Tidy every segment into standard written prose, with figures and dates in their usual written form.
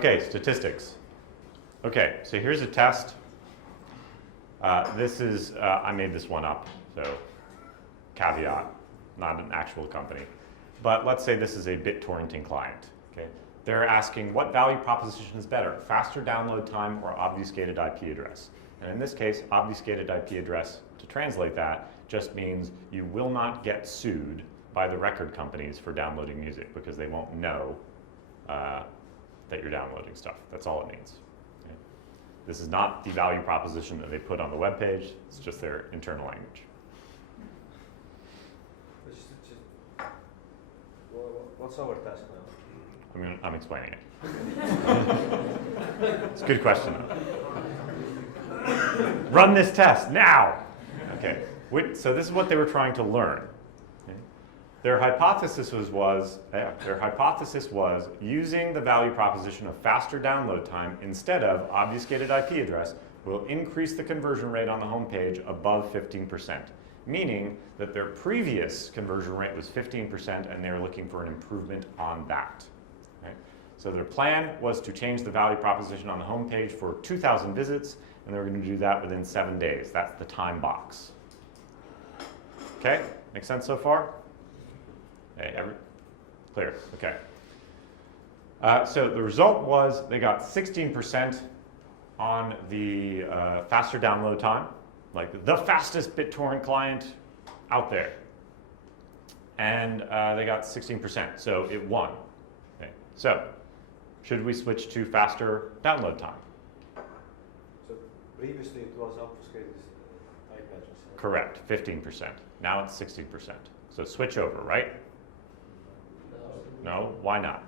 Okay, statistics. Okay, so here's a test. This is, I made this one up, so caveat, not an actual company. But let's say this is a BitTorrenting client. Okay? They're asking what value proposition is better, faster download time or obfuscated IP address? And in this case, obfuscated IP address, to translate that, just means you will not get sued by the record companies for downloading music because they won't know that you're downloading stuff. That's all it means. Okay? This is not the value proposition that they put on the web page. It's just their internal language. What's our task now? I'm explaining it. It's a good question, though. Run this test now. Okay. So this is what they were trying to learn. Okay. Their hypothesis was using the value proposition of faster download time instead of obfuscated IP address will increase the conversion rate on the home page above 15%, meaning that their previous conversion rate was 15% and they were looking for an improvement on that. Right? So their plan was to change the value proposition on the home page for 2,000 visits, and they were going to do that within 7 days. That's the time box. Okay, make sense so far? Hey, clear, okay. So the result was they got 16% on the faster download time, like the fastest BitTorrent client out there. And they got 16%, so it won. Okay. So should we switch to faster download time? So previously it was obfuscated IP address. Correct, 15%. Now it's 16%. So switch over, right? No? Why not?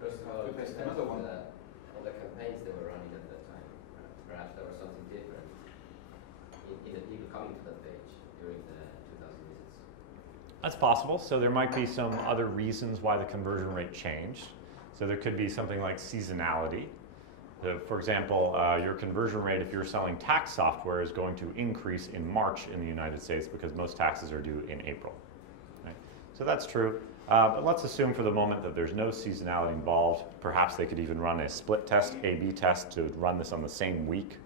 First of all, it depends on the campaigns they were running at that time. Perhaps there was something different in the people coming to that page during the 2,000 visits. That's possible. So there might be some other reasons why the conversion rate changed. So there could be something like seasonality. So for example, your conversion rate if you're selling tax software is going to increase in March in the United States because most taxes are due in April. Right? So that's true. But let's assume for the moment that there's no seasonality involved. Perhaps they could even run a split test, A/B test, to run this on the same week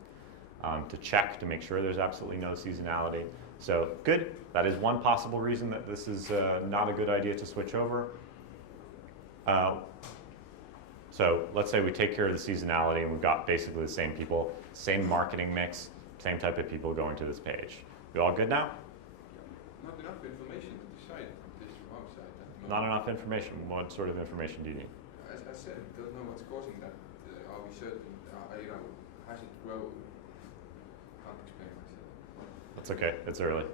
to check to make sure there's absolutely no seasonality. So good. That is one possible reason that this is not a good idea to switch over. So let's say we take care of the seasonality and we've got basically the same people, same marketing mix, same type of people going to this page. We all good now? Not enough information to decide this from outside. Not enough information. What sort of information do you need? As I said, we don't know what's causing that. Are we certain? Has it grown? Can't explain myself. That's okay. It's early.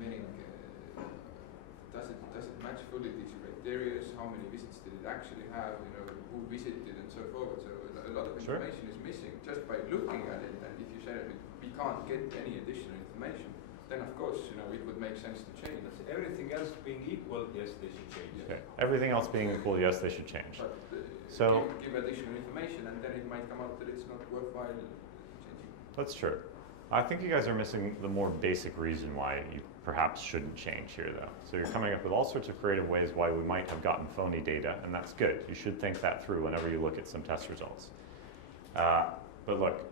Meaning, does it match fully these criteria? How many visits did it actually have? Who visited and so forth. So a lot of information is missing just by looking at it. And if you say that we can't get any additional information, then of course it would make sense to change. Everything else being equal, yes, they should change. Okay. Everything else being equal, yes, they should change. But so give additional information, and then it might come out that it's not worthwhile changing. That's true. I think you guys are missing the more basic reason why you perhaps shouldn't change here, though. So you're coming up with all sorts of creative ways why we might have gotten phony data, and that's good. You should think that through whenever you look at some test results. But look,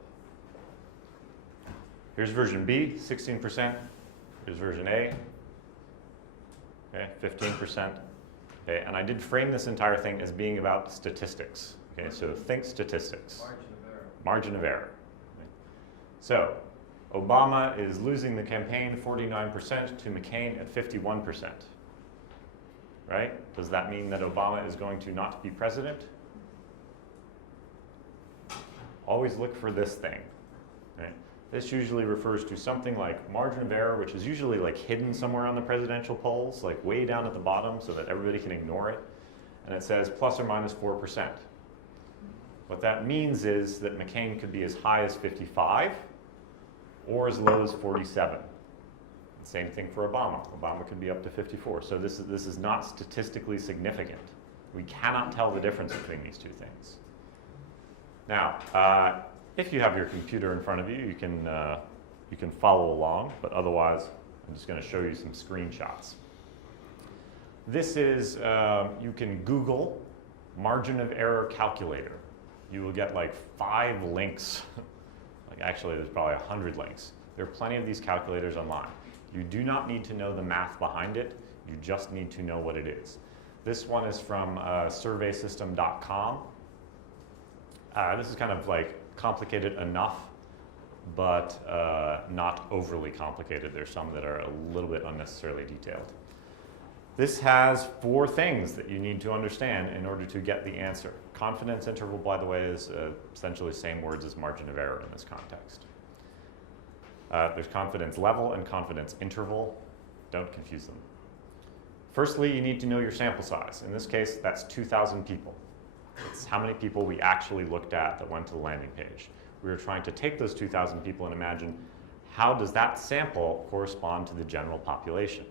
here's version B, 16%. Here's version A, okay, 15%. Okay, and I did frame this entire thing as being about statistics. Okay, so think statistics. Margin of error. Margin of error. Okay. So Obama is losing the campaign 49% to McCain at 51%. Right? Does that mean that Obama is going to not be president? Always look for this thing. Right? This usually refers to something like margin of error, which is usually like hidden somewhere on the presidential polls, like way down at the bottom so that everybody can ignore it. And it says plus or minus 4%. What that means is that McCain could be as high as 55 or as low as 47. Same thing for Obama. Obama could be up to 54. So this is not statistically significant. We cannot tell the difference between these two things. Now, if you have your computer in front of you, you can follow along, but otherwise, I'm just going to show you some screenshots. This is, you can Google margin of error calculator. you will get like 5 links. Like actually, there's probably 100 links. There are plenty of these calculators online. You do not need to know the math behind it. You just need to know what it is. This one is from surveysystem.com. This is kind of like complicated enough, but not overly complicated. There's some that are a little bit unnecessarily detailed. This has 4 things that you need to understand in order to get the answer. Confidence interval, by the way, is essentially the same words as margin of error in this context. There's confidence level and confidence interval. Don't confuse them. Firstly, you need to know your sample size. In this case, that's 2,000 people. It's how many people we actually looked at that went to the landing page. We were trying to take those 2,000 people and imagine how does that sample correspond to the general population.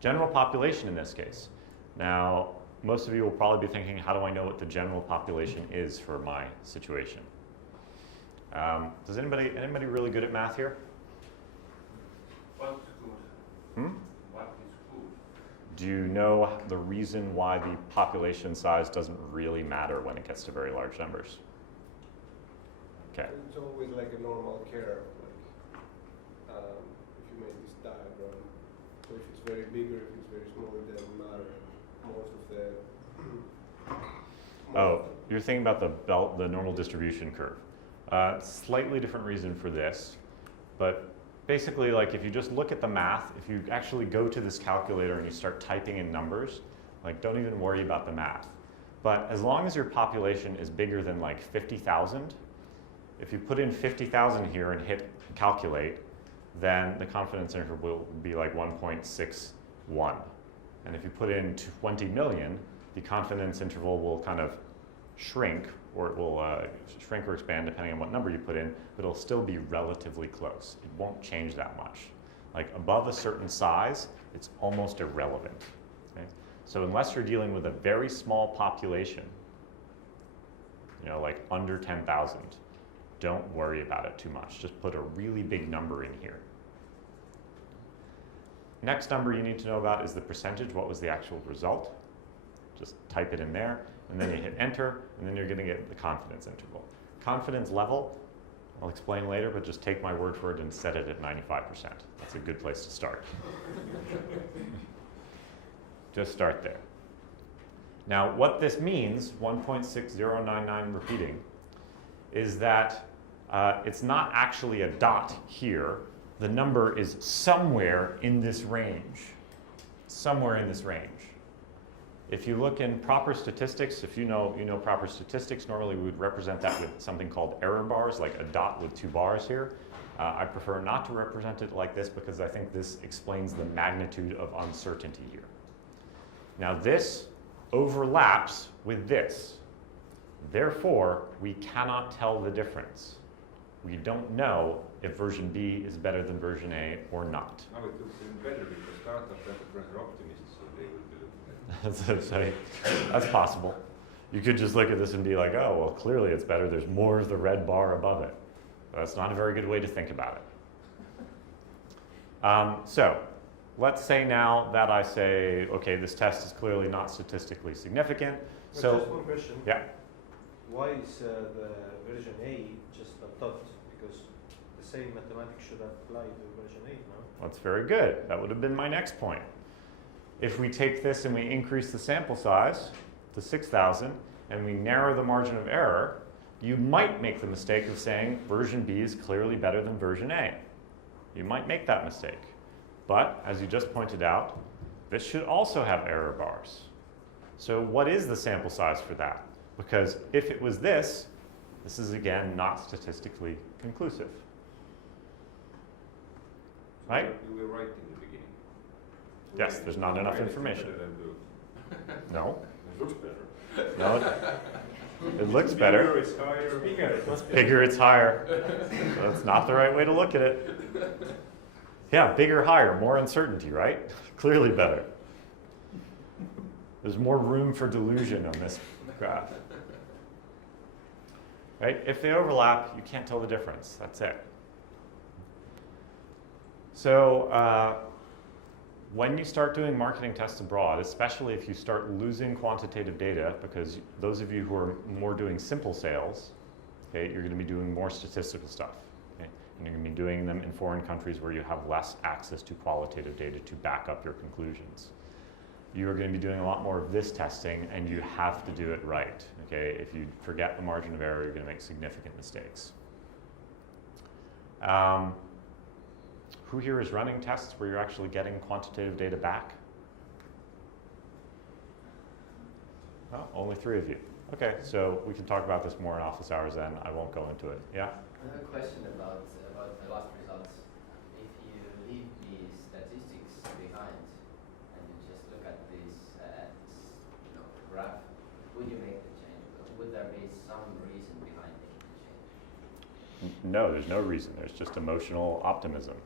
General population in this case. Now, most of you will probably be thinking, how do I know what the general population is for my situation? Does anybody really good at math here? What is good? What is good? Do you know the reason why the population size doesn't really matter when it gets to very large numbers? Okay. It's always like a normal curve. Like if you make this diagram, so if it's very big or if it's very small, it doesn't matter. Most of the. Oh, you're thinking about the normal distribution curve. Slightly different reason for this, but basically, like if you just look at the math, if you actually go to this calculator and you start typing in numbers, like don't even worry about the math. But as long as your population is bigger than like 50,000, if you put in 50,000 here and hit calculate, then the confidence interval will be like 1.61. And if you put in 20 million, the confidence interval will kind of shrink, or it will shrink or expand depending on what number you put in, but it'll still be relatively close. It won't change that much. Like above a certain size, it's almost irrelevant. Okay? So unless you're dealing with a very small population, you know, like under 10,000, don't worry about it too much. Just put a really big number in here. Next number you need to know about is the percentage. What was the actual result? Just type it in there, and then you hit enter, and then you're going to get the confidence interval. Confidence level, I'll explain later, but just take my word for it and set it at 95%. That's a good place to start. Just start there. Now, what this means, 1.6099 repeating, is that it's not actually a dot here. The number is somewhere in this range. Somewhere in this range. If you look in proper statistics, if you know proper statistics, normally we would represent that with something called error bars, like a dot with 2 bars here. I prefer not to represent it like this because I think this explains the magnitude of uncertainty here. Now this overlaps with this. Therefore, we cannot tell the difference. We don't know if version B is better than version A or not. Now it looks even better because startup entrepreneurs are optimists, so they will be looking at it. That's possible. You could just look at this and be like, oh, well, clearly it's better. There's more of the red bar above it. That's not a very good way to think about it. So let's say now that I say, okay, this test is clearly not statistically significant. So just one question. Yeah. Why is the version A just a dot? Because the same mathematics should apply to version 8, no? That's very good. That would have been my next point. If we take this and we increase the sample size to 6,000 and we narrow the margin of error, you might make the mistake of saying version B is clearly better than version A. You might make that mistake. But as you just pointed out, this should also have error bars. So what is the sample size for that? Because if it was this is again not statistically conclusive. Right? You were right in the beginning. Yes, there's not enough information. No. It looks better. No, it looks better. Bigger, it's higher. It's bigger, it's higher. So that's not the right way to look at it. Yeah, bigger, higher, more uncertainty, right? Clearly better. There's more room for delusion on this graph. Right? If they overlap, you can't tell the difference. That's it. So when you start doing marketing tests abroad, especially if you start losing quantitative data, because those of you who are more doing simple sales, okay, you're going to be doing more statistical stuff. Okay? And you're going to be doing them in foreign countries where you have less access to qualitative data to back up your conclusions. You are going to be doing a lot more of this testing, and you have to do it right. Okay? If you forget the margin of error, you're going to make significant mistakes. Who here is running tests where you're actually getting quantitative data back? Oh, only 3 of you. Okay, so we can talk about this more in office hours then. I won't go into it. Yeah? I have a question about the last results. If you leave the statistics behind and you just look at this graph, would you make the change? Would there be some reason behind making the change? No, there's no reason. There's just emotional optimism.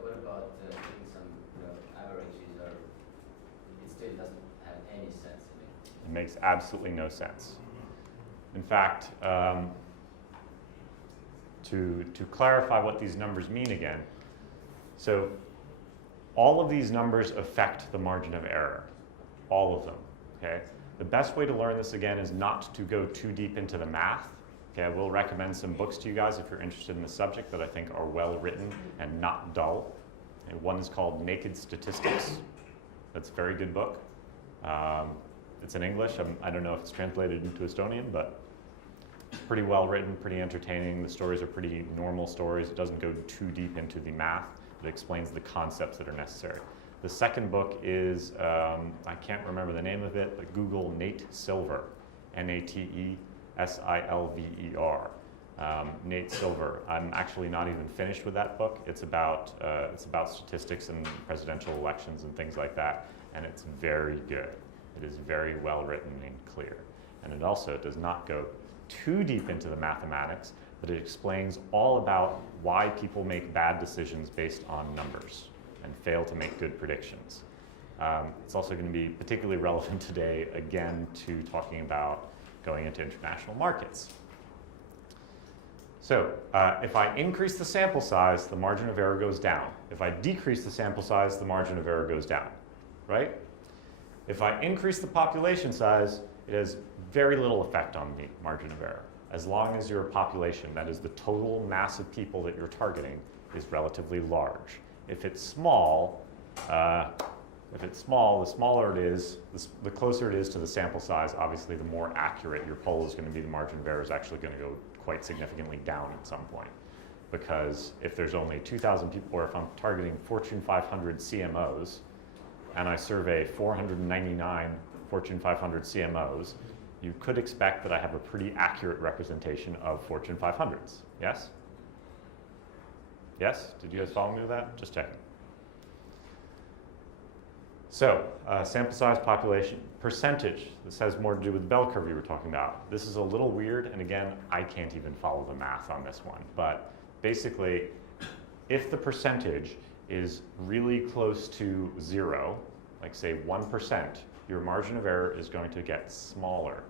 What about doing some averages, or it still doesn't have any sense in it? It makes absolutely no sense. In fact, to clarify what these numbers mean again, so all of these numbers affect the margin of error, all of them, okay? The best way to learn this again is not to go too deep into the math. Okay, I will recommend some books to you guys if you're interested in the subject that I think are well written and not dull. And one is called Naked Statistics. That's a very good book. It's in English. I don't know if it's translated into Estonian, but it's pretty well written, pretty entertaining. The stories are pretty normal stories. It doesn't go too deep into the math. It explains the concepts that are necessary. The second book is, I can't remember the name of it, but Google Nate Silver, N-A-T-E S-I-L-V-E-R. Nate Silver. I'm actually not even finished with that book. It's about statistics and presidential elections and things like that, and it's very good. It is very well written and clear. And it also does not go too deep into the mathematics, but it explains all about why people make bad decisions based on numbers and fail to make good predictions. It's also going to be particularly relevant today, again, to talking about going into international markets. So if I increase the sample size, the margin of error goes down. If I decrease the sample size, the margin of error goes down, right? If I increase the population size, it has very little effect on the margin of error, as long as your population, that is the total mass of people that you're targeting, is relatively large. If it's small, the smaller it is, the closer it is to the sample size, obviously the more accurate your poll is going to be. The margin of error is actually going to go quite significantly down at some point. Because if there's only 2,000 people, or if I'm targeting Fortune 500 CMOs, and I survey 499 Fortune 500 CMOs, you could expect that I have a pretty accurate representation of Fortune 500s. Yes? Yes? Did you guys follow me with that? Just checking. So, sample size, population, percentage. This has more to do with the bell curve we were talking about. This is a little weird, and again, I can't even follow the math on this one. But basically, if the percentage is really close to 0, like say 1%, your margin of error is going to get smaller.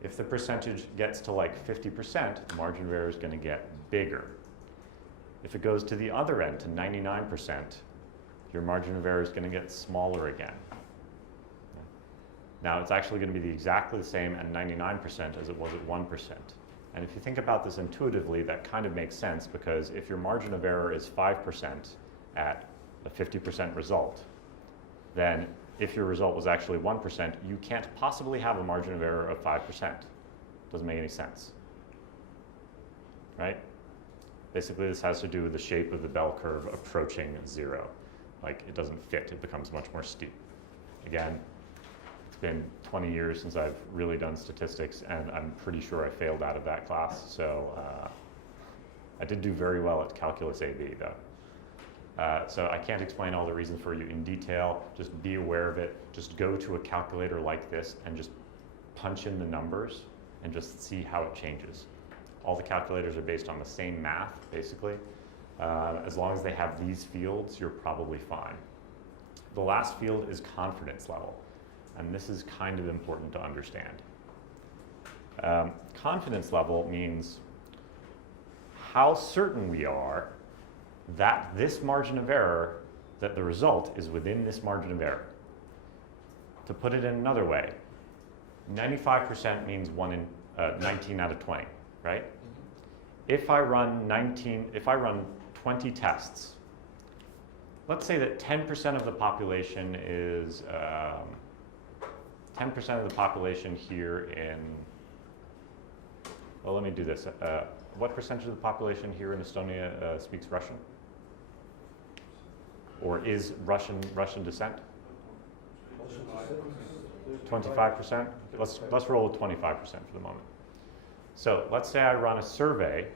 If the percentage gets to like 50%, the margin of error is going to get bigger. If it goes to the other end, to 99%, your margin of error is going to get smaller again. Now, it's actually going to be exactly the same at 99% as it was at 1%. And if you think about this intuitively, that kind of makes sense, because if your margin of error is 5% at a 50% result, then if your result was actually 1%, you can't possibly have a margin of error of 5%. Doesn't make any sense, right? Basically, this has to do with the shape of the bell curve approaching 0. Like, it doesn't fit, it becomes much more steep. Again, it's been 20 years since I've really done statistics, and I'm pretty sure I failed out of that class, so I did do very well at Calculus AB, though. So I can't explain all the reasons for you in detail. Just be aware of it. Just go to a calculator like this and just punch in the numbers and just see how it changes. All the calculators are based on the same math, basically. As long as they have these fields, you're probably fine. The last field is confidence level, and this is kind of important to understand. Confidence level means how certain we are that this margin of error that the result is within this margin of error. To put it in another way, 95% means 19 out of 20, right? If I run 20 tests, let's say that 10% of the population is 10% of the population here in, well, let me do this. What percentage of the population here in Estonia speaks Russian? Or is Russian descent? 25%? Let's roll with 25% for the moment. So let's say I run a survey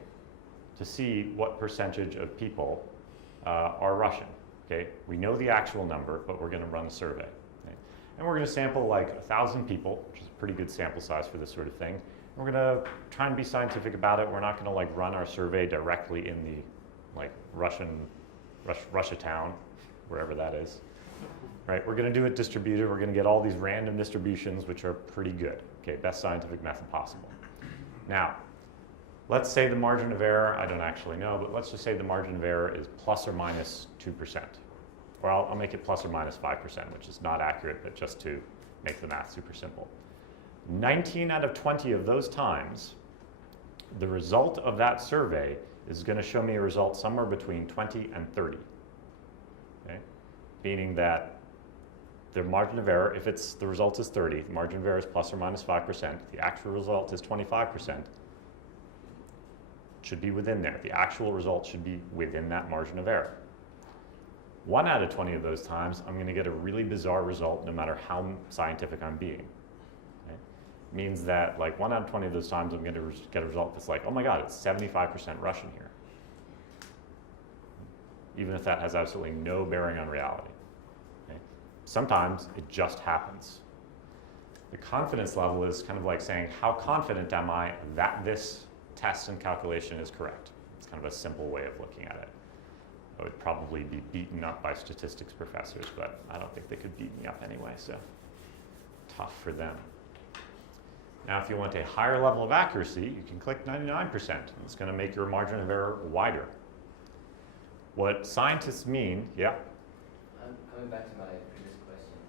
to see what percentage of people are Russian. Okay, we know the actual number, but we're going to run a survey. Okay? And we're going to sample like 1,000 people, which is a pretty good sample size for this sort of thing. And we're going to try and be scientific about it. We're not going to like run our survey directly in the like Russia town, wherever that is. Right? We're going to do it distributed. We're going to get all these random distributions, which are pretty good. Okay, best scientific method possible. Now, let's say the margin of error, I don't actually know, but let's just say the margin of error is plus or minus 2%. Or I'll make it plus or minus 5%, which is not accurate, but just to make the math super simple. 19 out of 20 of those times, the result of that survey is going to show me a result somewhere between 20 and 30. Okay? Meaning that the margin of error, if the result is 30, the margin of error is plus or minus 5%, the actual result is 25%, should be within there. The actual result should be within that margin of error. 1 out of 20 of those times, I'm going to get a really bizarre result no matter how scientific I'm being. Okay? Means that like 1 out of 20 of those times, I'm going to get a result that's like, oh my God, it's 75% Russian here. Even if that has absolutely no bearing on reality. Okay? Sometimes it just happens. The confidence level is kind of like saying, how confident am I that this test and calculation is correct? It's kind of a simple way of looking at it. I would probably be beaten up by statistics professors, but I don't think they could beat me up anyway, so tough for them. Now, if you want a higher level of accuracy, you can click 99%. It's going to make your margin of error wider. What scientists mean, yeah? Coming back to my previous question.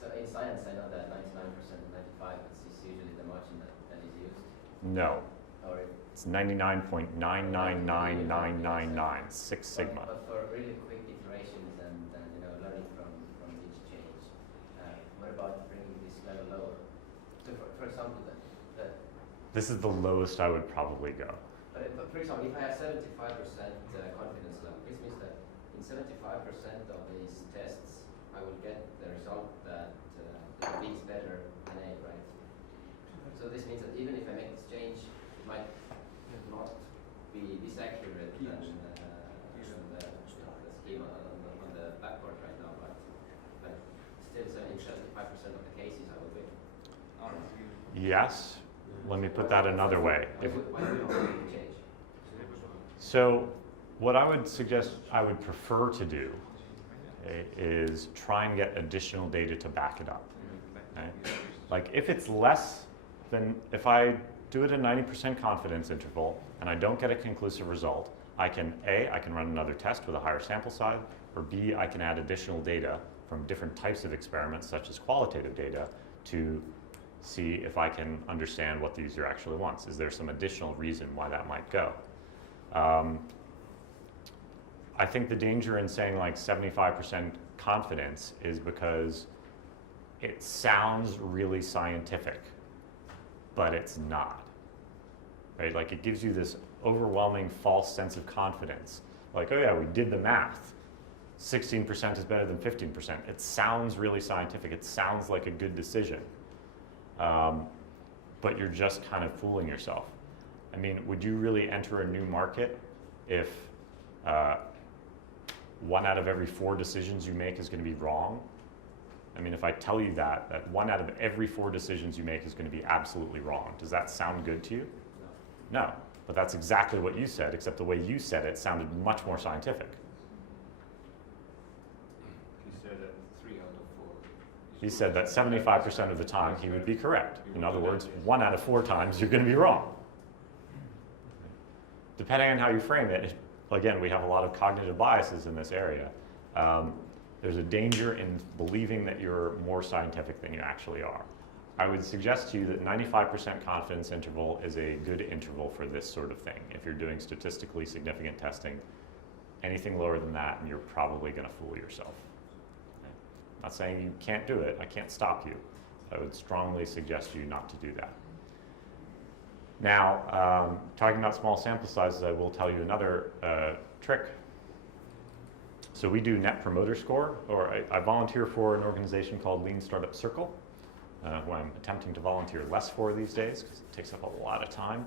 So in science, I know that 99% and 95% is usually the margin that is used. No. Or it's 99.999999, 6 sigma. But for really quick iterations and learning from each change, what about bringing this level lower? So for example, this is the lowest I would probably go. But for example, if I have 75% confidence level, this means that in 75% of these tests, I will get the result that beats better than A, right? So this means that even if I make this change, it might not be this accurate than the schema on the backboard right now, but still 75% of the cases I will win. Yes. Let me put that another way. Why would we change? So what I would suggest, I would prefer to do is try and get additional data to back it up. Okay? Like if it's less than, if I do it at 90% confidence interval and I don't get a conclusive result, I can run another test with a higher sample size, or B, I can add additional data from different types of experiments, such as qualitative data, to see if I can understand what the user actually wants. Is there some additional reason why that might go? I think the danger in saying like 75% confidence is because it sounds really scientific, but it's not, right? Like it gives you this overwhelming false sense of confidence. Like, oh yeah, we did the math. 16% is better than 15%. It sounds really scientific. It sounds like a good decision. But you're just kind of fooling yourself. I mean, would you really enter a new market if 1 out of every 4 decisions you make is going to be wrong? I mean, if I tell you that 1 out of every 4 decisions you make is going to be absolutely wrong, does that sound good to you? No. But that's exactly what you said, except the way you said it sounded much more scientific. He said that 3 out of 4. He said that 75% of the time he would be correct. In other words, 1 out of 4 times you're going to be wrong. Depending on how you frame it, again, we have a lot of cognitive biases in this area. there's a danger in believing that you're more scientific than you actually are. I would suggest to you that 95% confidence interval is a good interval for this sort of thing. If you're doing statistically significant testing, anything lower than that, and you're probably going to fool yourself. Okay? I'm not saying you can't do it. I can't stop you. I would strongly suggest you not to do that. Now, talking about small sample sizes, I will tell you another trick. So we do Net Promoter Score, or I volunteer for an organization called Lean Startup Circle, who I'm attempting to volunteer less for these days because it takes up a lot of time.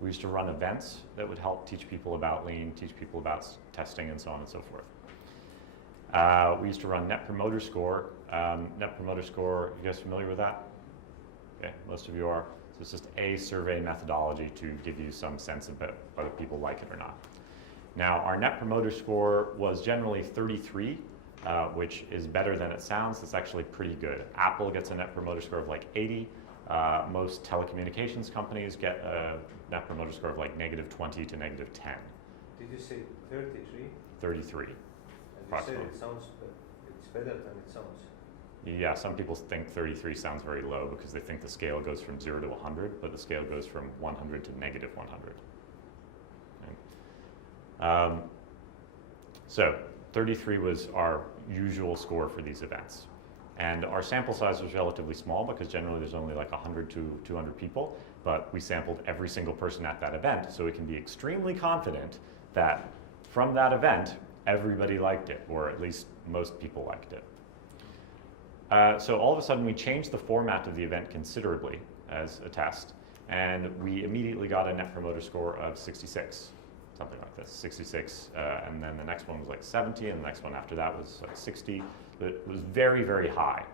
We used to run events that would help teach people about Lean, teach people about testing, and so on and so forth. We used to run Net Promoter Score. Net Promoter Score, you guys familiar with that? Okay, most of you are. So it's just a survey methodology to give you some sense of whether people like it or not. Now, our Net Promoter Score was generally 33, which is better than it sounds. It's actually pretty good. Apple gets a Net Promoter Score of like 80. Most telecommunications companies get a Net Promoter Score of like -20 to -10. Did you say 33? 33. And you said it sounds, it's better than it sounds. Yeah, some people think 33 sounds very low because they think the scale goes from 0 to 100, but the scale goes from 100 to -100. Okay. So 33 was our usual score for these events. And our sample size was relatively small because generally there's only like 100 to 200 people, but we sampled every single person at that event, so we can be extremely confident that from that event, everybody liked it, or at least most people liked it. So all of a sudden we changed the format of the event considerably as a test, and we immediately got a Net Promoter Score of 66, something like this, 66, and then the next one was like 70, and the next one after that was like 60. It was very, very high.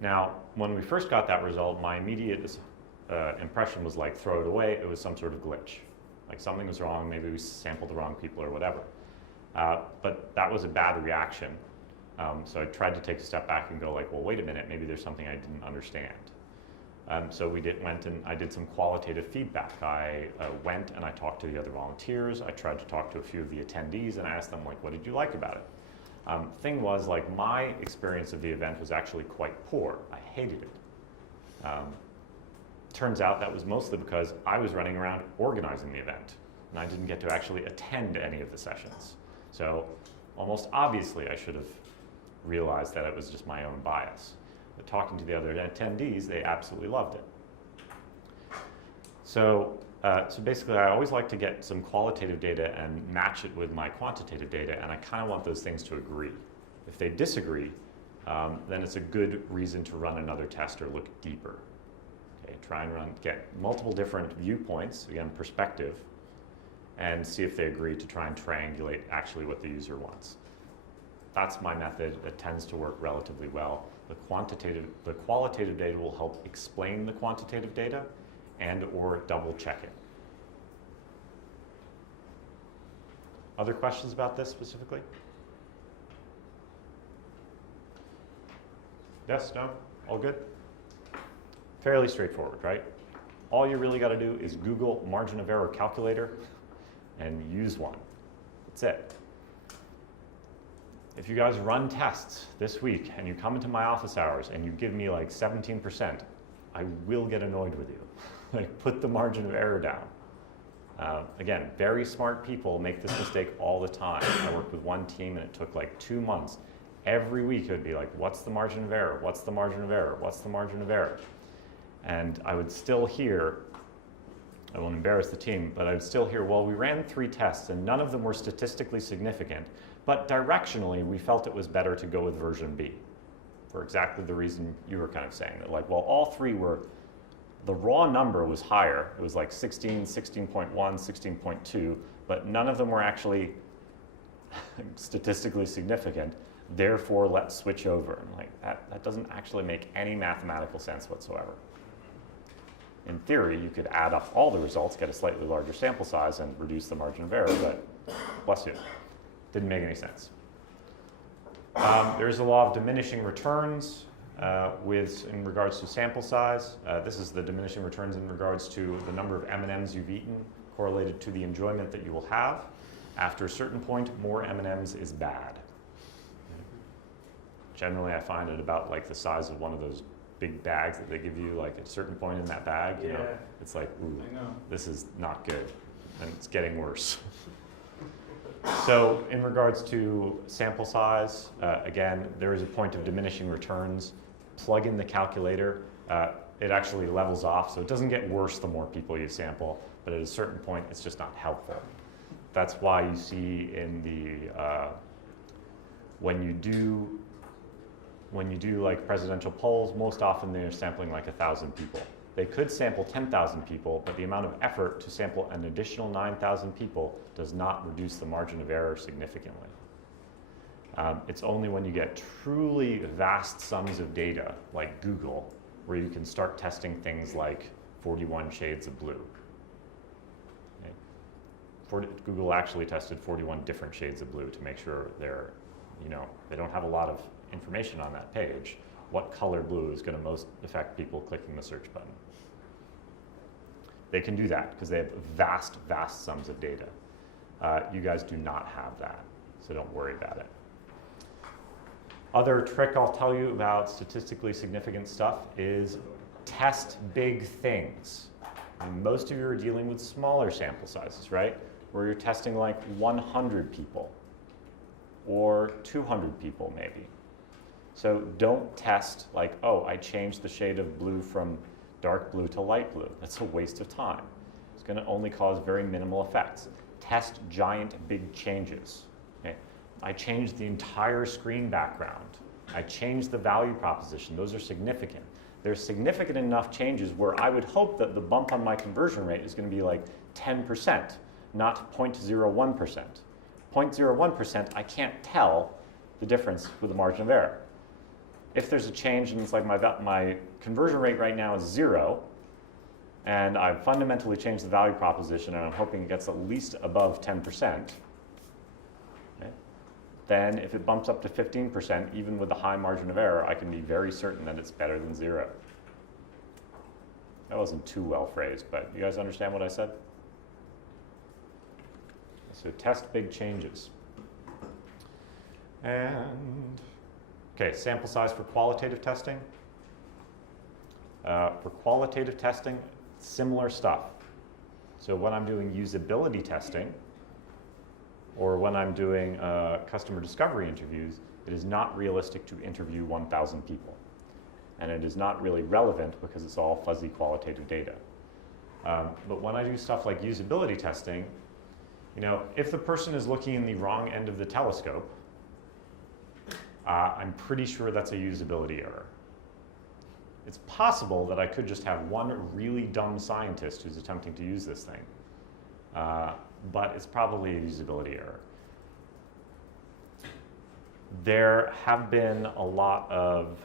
Now, when we first got that result, my immediate impression was like, throw it away. It was some sort of glitch. Like something was wrong, maybe we sampled the wrong people or whatever. But that was a bad reaction. So I tried to take a step back and go like, well, wait a minute, maybe there's something I didn't understand. So we went and I did some qualitative feedback. I went and I talked to the other volunteers. I tried to talk to a few of the attendees and I asked them like, what did you like about it? Thing was, like, my experience of the event was actually quite poor. I hated it. Turns out that was mostly because I was running around organizing the event, and I didn't get to actually attend any of the sessions. So almost obviously I should have realized that it was just my own bias. But talking to the other attendees, they absolutely loved it. So basically, I always like to get some qualitative data and match it with my quantitative data, and I kind of want those things to agree. If they disagree, then it's a good reason to run another test or look deeper. Okay, try and get multiple different viewpoints, again, perspective, and see if they agree to try and triangulate actually what the user wants. That's my method. It tends to work relatively well. The qualitative data will help explain the quantitative data and or double check it. Other questions about this specifically? Yes, no? All good? Fairly straightforward, right? All you really got to do is Google margin of error calculator and use one. That's it. If you guys run tests this week and you come into my office hours and you give me like 17%, I will get annoyed with you. Like, put the margin of error down. Again, very smart people make this mistake all the time. I worked with one team and it took like 2 months. Every week it would be like, what's the margin of error? What's the margin of error? What's the margin of error? And I would still hear, I won't embarrass the team, but I would still hear, well, we ran 3 tests and none of them were statistically significant, but directionally we felt it was better to go with version B for exactly the reason you were kind of saying. That like, well, all 3 were, the raw number was higher. It was like 16, 16.1, 16.2, but none of them were actually statistically significant. Therefore, let's switch over. And like, that doesn't actually make any mathematical sense whatsoever. In theory, you could add up all the results, get a slightly larger sample size, and reduce the margin of error, but bless you, didn't make any sense. There's a law of diminishing returns in regards to sample size. This is the diminishing returns in regards to the number of M&Ms you've eaten correlated to the enjoyment that you will have. After a certain point, more M&Ms is bad. Generally, I find it about like the size of one of those big bags that they give you, like at a certain point in that bag, you know, Yeah. it's like, ooh, I know. this is not good, and it's getting worse. So in regards to sample size, again, there is a point of diminishing returns. Plug in the calculator, it actually levels off, so it doesn't get worse the more people you sample, but at a certain point, it's just not helpful. That's why you see in the, when you do like presidential polls, most often they're sampling like 1,000 people. They could sample 10,000 people, but the amount of effort to sample an additional 9,000 people does not reduce the margin of error significantly. It's only when you get truly vast sums of data, like Google, where you can start testing things like 41 shades of blue. Okay. Google actually tested 41 different shades of blue to make sure they're, you know, they don't have a lot of information on that page. What color blue is going to most affect people clicking the search button? They can do that because they have vast, vast sums of data. You guys do not have that, so don't worry about it. Other trick I'll tell you about statistically significant stuff is test big things. And most of you are dealing with smaller sample sizes, right? Where you're testing like 100 people or 200 people maybe. So don't test like, oh, I changed the shade of blue from dark blue to light blue. That's a waste of time. It's going to only cause very minimal effects. Test giant, big changes. Okay? I changed the entire screen background. I changed the value proposition. Those are significant. There's significant enough changes where I would hope that the bump on my conversion rate is going to be like 10%, not 0.01%. 0.01%, I can't tell the difference with the margin of error. If there's a change and it's like my conversion rate right now is 0, and I've fundamentally changed the value proposition and I'm hoping it gets at least above 10%, okay, then if it bumps up to 15%, even with a high margin of error, I can be very certain that it's better than 0. That wasn't too well phrased, but you guys understand what I said? So test big changes. And okay, sample size for qualitative testing. For qualitative testing, similar stuff. So when I'm doing usability testing, or when I'm doing customer discovery interviews, it is not realistic to interview 1,000 people. And it is not really relevant because it's all fuzzy qualitative data. But when I do stuff like usability testing, you know, if the person is looking in the wrong end of the telescope, I'm pretty sure that's a usability error. It's possible that I could just have one really dumb scientist who's attempting to use this thing, but it's probably a usability error. There have been a lot of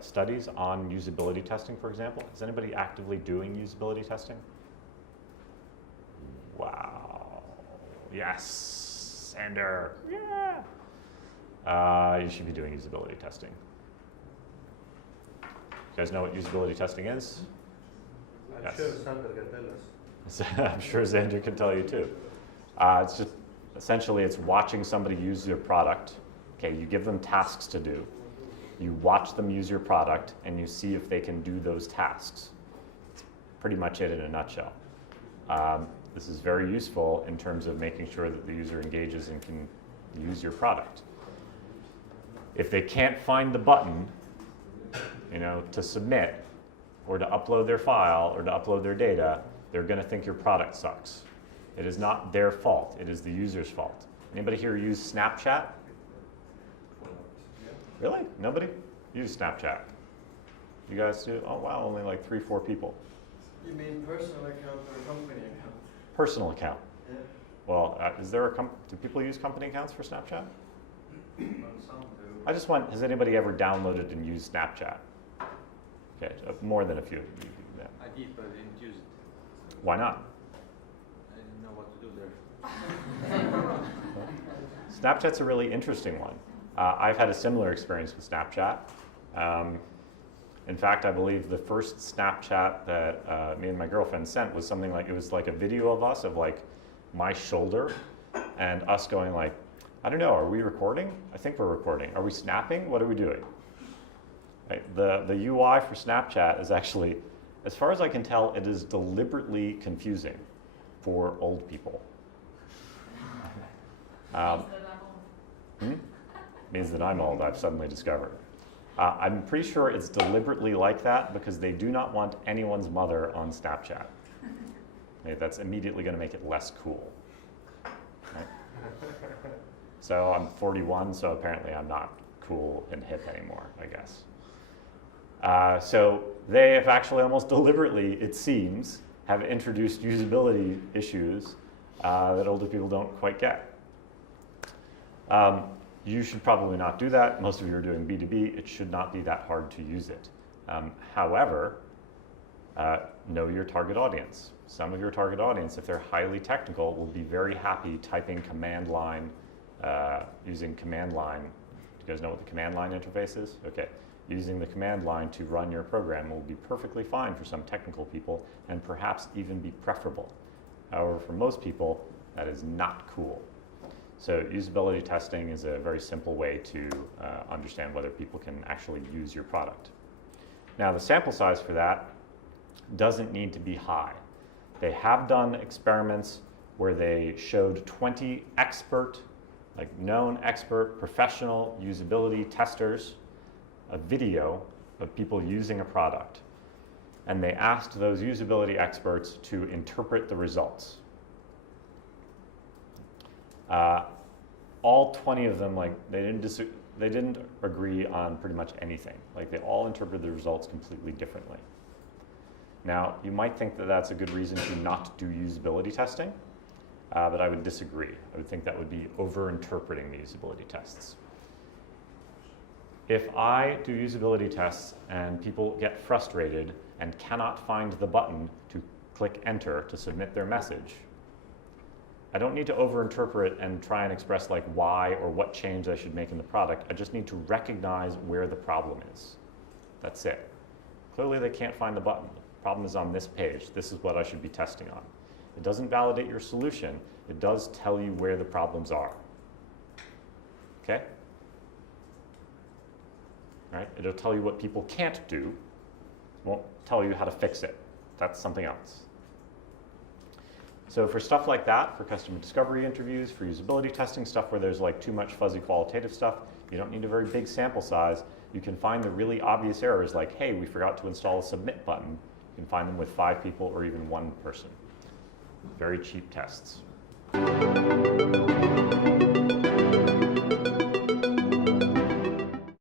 studies on usability testing, for example. Is anybody actively doing usability testing? Wow. Yes, Sander. Yeah. You should be doing usability testing. You guys know what usability testing is? I'm Yes. sure Sander can tell us. I'm sure Xander can tell you too. It's just, essentially it's watching somebody use your product. Okay, you give them tasks to do. You watch them use your product and you see if they can do those tasks. That's pretty much it in a nutshell. This is very useful in terms of making sure that the user engages and can use your product. If they can't find the button, you know, to submit or to upload their file or to upload their data, they're going to think your product sucks. It is not their fault. It is the user's fault. Anybody here use Snapchat? Really? Nobody? Use Snapchat. You guys do? Oh wow, only like 3-4 people. You mean personal account or company account? Personal account. Yeah. Well, is there do people use company accounts for Snapchat? Well, some do. I just want, has anybody ever downloaded and used Snapchat? Okay, more than a few of you. Yeah. I did, but I didn't use it. Why not? I didn't know what to do there. Snapchat's a really interesting one. I've had a similar experience with Snapchat. In fact, I believe the first Snapchat that me and my girlfriend sent was something like, it was like a video of us of like my shoulder, and us going like, I don't know, are we recording? I think we're recording. Are we snapping? What are we doing? Right? The UI for Snapchat is actually, as far as I can tell, it is deliberately confusing for old people. Means that I'm old, I've suddenly discovered. I'm pretty sure it's deliberately like that because they do not want anyone's mother on Snapchat. Okay, that's immediately going to make it less cool. Right? So I'm 41, so apparently I'm not cool and hip anymore, I guess. So they have actually almost deliberately, it seems, have introduced usability issues that older people don't quite get. You should probably not do that. Most of you are doing B2B. It should not be that hard to use it. However, know your target audience. Some of your target audience, if they're highly technical, will be very happy typing command line, using command line. Do you guys know what the command line interface is? Okay. Using the command line to run your program will be perfectly fine for some technical people and perhaps even be preferable. However, for most people, that is not cool. So usability testing is a very simple way to understand whether people can actually use your product. Now, the sample size for that doesn't need to be high. They have done experiments where they showed 20 expert, like known expert, professional usability testers a video of people using a product. And they asked those usability experts to interpret the results. All 20 of them, like, they didn't agree on pretty much anything. Like, they all interpreted the results completely differently. Now, you might think that that's a good reason to not do usability testing, but I would disagree. I would think that would be over-interpreting the usability tests. If I do usability tests and people get frustrated and cannot find the button to click enter to submit their message, I don't need to over-interpret and try and express like why or what change I should make in the product. I just need to recognize where the problem is. That's it. Clearly they can't find the button. The problem is on this page. This is what I should be testing on. It doesn't validate your solution. It does tell you where the problems are. Okay? Right? It'll tell you what people can't do. It won't tell you how to fix it. That's something else. So for stuff like that, for customer discovery interviews, for usability testing, stuff where there's like too much fuzzy qualitative stuff, you don't need a very big sample size. You can find the really obvious errors like, hey, we forgot to install a submit button. You can find them with 5 people or even 1 person. Very cheap tests.